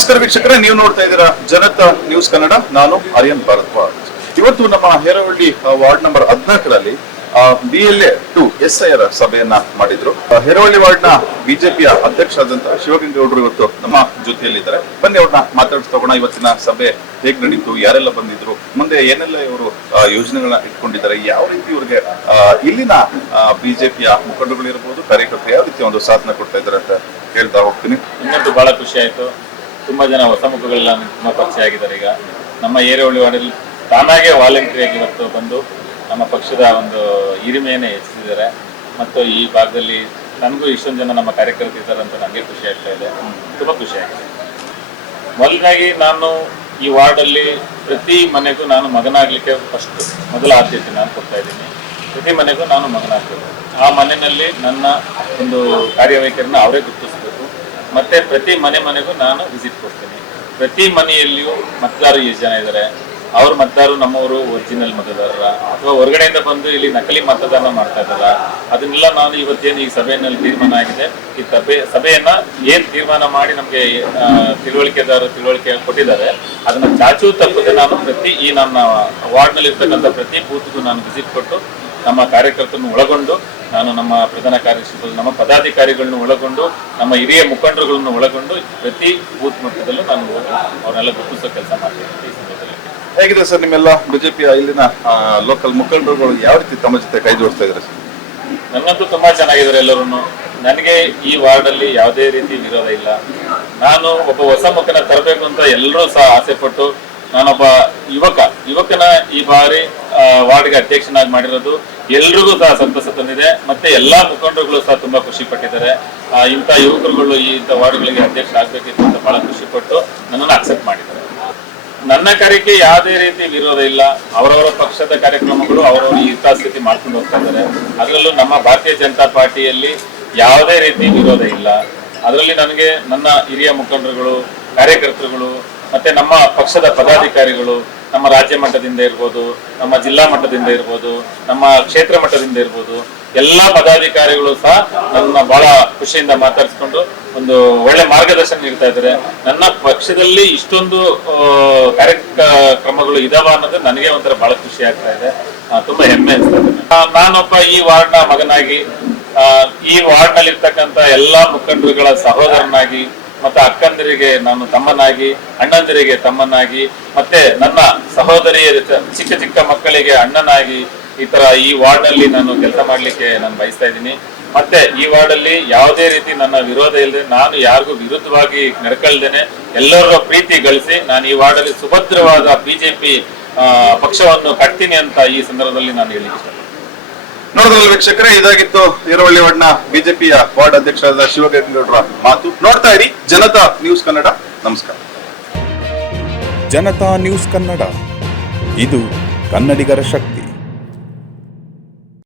ನಮಸ್ಕಾರ ವೀಕ್ಷಕರೇ, ನೀವು ನೋಡ್ತಾ ಇದ್ದೀರಾ ಜನತಾ ನ್ಯೂಸ್ ಕನ್ನಡ. ನಾನು ಆರ್ಯನ್ ಭಾರದ್ವಾಜ್. ಇವತ್ತು ನಮ್ಮ ಹೇರವಳ್ಳಿ ವಾರ್ಡ್ ನಂಬರ್ 14ರಲ್ಲಿ BLA 2 SIR ಸಭೆಯನ್ನ ಮಾಡಿದ್ರು. ಹೇರವಳ್ಳಿ ವಾರ್ಡ್ ನ ಬಿಜೆಪಿಯ ಅಧ್ಯಕ್ಷರಾದಂತಹ ಶಿವಗಂಗೌಡರು ಇವತ್ತು ನಮ್ಮ ಜೊತೆಯಲ್ಲಿದ್ದಾರೆ. ಬನ್ನಿ ಅವ್ರನ್ನ ಮಾತಾಡಿಸ್ತಾ ಇವತ್ತಿನ ಸಭೆ ಹೇಗ್ ನಡೀತು, ಯಾರೆಲ್ಲ ಬಂದಿದ್ರು, ಮುಂದೆ ಏನೆಲ್ಲ ಇವರು ಯೋಜನೆಗಳನ್ನ ಇಟ್ಕೊಂಡಿದ್ದಾರೆ, ಯಾವ ರೀತಿ ಇವ್ರಿಗೆ ಇಲ್ಲಿನ ಬಿಜೆಪಿಯ ಮುಖಂಡಗಳಿರ್ಬೋದು, ಕಾರ್ಯಕರ್ತರು ಯಾವ ರೀತಿ ಒಂದು ಸಾಥನ ಕೊಡ್ತಾ ಇದ್ದಾರೆ ಅಂತ ಹೇಳ್ತಾ ಹೋಗ್ತೀನಿ. ಇನ್ನೊಂದು ಬಹಳ ಖುಷಿ ಆಯ್ತು. ತುಂಬಾ ಜನ ಹೊಸ ಮುಖಗಳೆಲ್ಲ ತುಂಬಾ ಪರಿಚಯ ಆಗಿದ್ದಾರೆ. ಈಗ ನಮ್ಮ ಹೇರವಳ್ಳಿ ವಾರ್ಡಲ್ಲಿ ತಾನಾಗೆ ವಾಲಂಟಿಯರ್ ಇವತ್ತು ಬಂದು ನಮ್ಮ ಪಕ್ಷದ ಒಂದು ಹಿರಿಮೆಯನ್ನು ಹೆಚ್ಚಿಸಿದ್ದಾರೆ. ಮತ್ತು ಈ ಭಾಗದಲ್ಲಿ ನನಗೂ ಇಷ್ಟೊಂದು ಜನ ನಮ್ಮ ಕಾರ್ಯಕರ್ತರು ಇದ್ದಾರೆ ಅಂತ ನನಗೆ ಖುಷಿ ಆಗ್ತಾ ಇದೆ, ತುಂಬ ಖುಷಿ ಆಗಿದೆ. ಮೊದಲಾಗಿ ನಾನು ಈ ವಾರ್ಡಲ್ಲಿ ಪ್ರತಿ ಮನೆಗೂ ನಾನು ಮಗನಾಗಲಿಕ್ಕೆ ಮೊದಲ ಆದ್ಯತೆ ನಾನು ಕೊಡ್ತಾ ಇದ್ದೀನಿ. ಪ್ರತಿ ಮನೆಗೂ ನಾನು ಮಗನಾಗಬೇಕು. ಆ ಮನೆಯಲ್ಲಿ ನನ್ನ ಒಂದು ಕಾರ್ಯವೈಖರಿನ ಅವರೇ ಗುರುತಿಸಬೇಕು. ಮತ್ತು ಪ್ರತಿ ಮನೆಗೂ ನಾನು ವಿಸಿಟ್ ಕೊಡ್ತೀನಿ. ಪ್ರತಿ ಮನೆಯಲ್ಲಿಯೂ ಮತದಾರರು ಎಷ್ಟು ಜನ ಇದ್ದಾರೆ, ಅವ್ರ ಮತದಾರರು ನಮ್ಮವರು ಒರಿಜಿನಲ್ ಮತದಾರರ ಅಥವಾ ಹೊರಗಡೆಯಿಂದ ಬಂದು ಇಲ್ಲಿ ನಕಲಿ ಮತದಾನ ಮಾಡ್ತಾ ಇದ್ದಾರ, ಅದನ್ನೆಲ್ಲ ನಾನು ಇವತ್ತೇನು ಈ ಸಭೆಯಲ್ಲಿ ತೀರ್ಮಾನ ಆಗಿದೆ. ಈ ಸಭೆಯನ್ನ ಏನ್ ತೀರ್ಮಾನ ಮಾಡಿ ನಮಗೆ ತಿಳುವಳಿಕೆ ಕೊಟ್ಟಿದ್ದಾರೆ, ಅದನ್ನ ಚಾಚೂ ತಪ್ಪದೆ ನಾನು ಪ್ರತಿ ಈ ನನ್ನ ವಾರ್ಡ್ನಲ್ಲಿ ಇರ್ತಕ್ಕಂಥ ಪ್ರತಿ ಬೂತ್ಗೂ ನಾನು ವಿಸಿಟ್ ಕೊಟ್ಟು ನಮ್ಮ ಕಾರ್ಯಕರ್ತರನ್ನು ಒಳಗೊಂಡು, ನಾನು ನಮ್ಮ ಪ್ರಧಾನ ಕಾರ್ಯದರ್ಶಿ, ನಮ್ಮ ಪದಾಧಿಕಾರಿಗಳನ್ನ ಒಳಗೊಂಡು, ನಮ್ಮ ಹಿರಿಯ ಮುಖಂಡರುಗಳನ್ನು ಒಳಗೊಂಡು ಪ್ರತಿ ಬೂತ್ ಮಟ್ಟದಲ್ಲೂ ನಾನು ಅವರೆಲ್ಲ ಗುರುತಿಸೋ ಕೆಲಸ ಮಾಡ್ತೀನಿ. ಈ ಸಂದರ್ಭದಲ್ಲಿ ಹೇಗಿದೆ ಸರ್ ನಿಮ್ಮೆಲ್ಲ ಬಿಜೆಪಿಯ ಇಲ್ಲಿನ ಲೋಕಲ್ ಮುಖಂಡರುಗಳು ಯಾವ ರೀತಿ ತಮ್ಮ ಜೊತೆ ಕೈ ಜೋಡಿಸ್ತಾ ಇದ್ದಾರೆ ಸರ್? ನನ್ನಂತೂ ತುಂಬಾ ಚೆನ್ನಾಗಿದ್ದಾರೆ ಎಲ್ಲರೂ. ನನಗೆ ಈ ವಾರ್ಡಲ್ಲಿ ಯಾವುದೇ ರೀತಿ ವಿರೋಧ ಇಲ್ಲ. ನಾನು ಒಬ್ಬ ಹೊಸ ಮುಖನ ತರಬೇಕು ಅಂತ ಎಲ್ಲರೂ ಸಹ ಆಸೆ ಪಟ್ಟು, ನಾನೊಬ್ಬ ಯುವಕನ ಈ ಬಾರಿ ವಾರ್ಡ್ಗೆ ಅಧ್ಯಕ್ಷನಾಗಿ ಮಾಡಿರೋದು ಎಲ್ರಿಗೂ ಸಹ ಸಂತಸ ತಂದಿದೆ. ಮತ್ತೆ ಎಲ್ಲಾ ಮುಖಂಡರುಗಳು ಸಹ ತುಂಬಾ ಖುಷಿ ಪಟ್ಟಿದ್ದಾರೆ. ಇಂಥ ಯುವಕರುಗಳು ಇಂಥ ವಾರ್ಡ್ಗಳಿಗೆ ಅಧ್ಯಕ್ಷ ಆಗ್ಬೇಕಿತ್ತು ಅಂತ ಬಹಳ ಖುಷಿ ಪಟ್ಟು ನನ್ನನ್ನು ಅಕ್ಸೆಪ್ಟ್ ಮಾಡಿದ್ದಾರೆ. ನನ್ನ ಕಾರ್ಯಕ್ಕೆ ಯಾವುದೇ ರೀತಿ ವಿರೋಧ ಇಲ್ಲ. ಅವರವರ ಪಕ್ಷದ ಕಾರ್ಯಕ್ರಮಗಳು ಅವರವರ ಹಿತಾಸಕ್ತಿ ಮಾಡ್ಕೊಂಡು ಹೋಗ್ತಾ ಇದ್ದಾರೆ. ಅದರಲ್ಲೂ ನಮ್ಮ ಭಾರತೀಯ ಜನತಾ ಪಾರ್ಟಿಯಲ್ಲಿ ಯಾವುದೇ ರೀತಿ ವಿರೋಧ ಇಲ್ಲ. ಅದರಲ್ಲಿ ನನಗೆ ನನ್ನ ಹಿರಿಯ ಮುಖಂಡರುಗಳು, ಕಾರ್ಯಕರ್ತರುಗಳು, ಮತ್ತೆ ನಮ್ಮ ಪಕ್ಷದ ಪದಾಧಿಕಾರಿಗಳು, ನಮ್ಮ ರಾಜ್ಯ ಮಟ್ಟದಿಂದ ಇರ್ಬೋದು, ನಮ್ಮ ಜಿಲ್ಲಾ ಮಟ್ಟದಿಂದ ಇರ್ಬೋದು, ನಮ್ಮ ಕ್ಷೇತ್ರ ಮಟ್ಟದಿಂದ ಇರ್ಬೋದು, ಎಲ್ಲಾ ಪದಾಧಿಕಾರಿಗಳು ಸಹ ನನ್ನ ಬಹಳ ಖುಷಿಯಿಂದ ಮಾತಾಡಿಸ್ಕೊಂಡು ಒಂದು ಒಳ್ಳೆ ಮಾರ್ಗದರ್ಶನ ನೀಡ್ತಾ ಇದ್ದಾರೆ. ನನ್ನ ಪಕ್ಷದಲ್ಲಿ ಇಷ್ಟೊಂದು ಕಾರ್ಯಕ್ರಮಗಳು ಇದಾವ ಅನ್ನೋದು ನನಗೆ ಒಂಥರ ಬಹಳ ಖುಷಿ ಆಗ್ತಾ ಇದೆ, ತುಂಬಾ ಹೆಮ್ಮೆ ಅನಿಸ್ತಾ ಇದೆ. ನಾನೊಬ್ಬ ಈ ವಾರ್ಡ್ನ ಮಗನಾಗಿ, ಈ ವಾರ್ಡ್ ನಲ್ಲಿ ಇರ್ತಕ್ಕಂಥ ಎಲ್ಲಾ ಮುಖಂಡರುಗಳ ಸಹೋದರನಾಗಿ, ಮತ್ತೆ ಅಕ್ಕಂದರಿಗೆ ನಾನು ತಮ್ಮನಾಗಿ, ಅಣ್ಣಂದಿರಿಗೆ ತಮ್ಮನಾಗಿ, ಮತ್ತೆ ನನ್ನ ಸಹೋದರಿಯರ ಚಿಕ್ಕ ಮಕ್ಕಳಿಗೆ ಅಣ್ಣನಾಗಿ, ಈ ತರ ಈ ವಾರ್ಡ್ ನಲ್ಲಿ ನಾನು ಕೆಲಸ ಮಾಡ್ಲಿಕ್ಕೆ ನಾನು ಬಯಸ್ತಾ ಇದ್ದೀನಿ. ಮತ್ತೆ ಈ ವಾರ್ಡ್ ಅಲ್ಲಿ ಯಾವುದೇ ರೀತಿ ನನ್ನ ವಿರೋಧ ಇಲ್ಲದೆ, ನಾನು ಯಾರಿಗೂ ವಿರುದ್ಧವಾಗಿ ನಡ್ಕೊಳ್ದೇನೆ ಎಲ್ಲರ ಪ್ರೀತಿ ಗಳಿಸಿ ನಾನು ಈ ವಾರ್ಡ್ ಅಲ್ಲಿ ಸುಭದ್ರವಾದ ಬಿಜೆಪಿ ಪಕ್ಷವನ್ನು ಕಟ್ತೀನಿ ಅಂತ ಈ ಸಂದರ್ಭದಲ್ಲಿ ನಾನು ಹೇಳಿಕ್ಕೆ ಇಷ್ಟಪಡ್ತೀನಿ. ನೋಡಿದ್ರಲ್ಲ ವೀಕ್ಷಕರೇ, ಇದಾಗಿತ್ತು ಹೇರವಳ್ಳಿ ವಾರ್ಡ್ನ ಬಿಜೆಪಿಯ ವಾರ್ಡ್ ಅಧ್ಯಕ್ಷರಾದ ಶಿವಗಂಗೌಡರ ಮಾತು. ನೋಡ್ತಾ ಇರಿ ಜನತಾ ನ್ಯೂಸ್ ಕನ್ನಡ. ನಮಸ್ಕಾರ. ಜನತಾ ನ್ಯೂಸ್ ಕನ್ನಡ, ಇದು ಕನ್ನಡಿಗರ ಶಕ್ತಿ.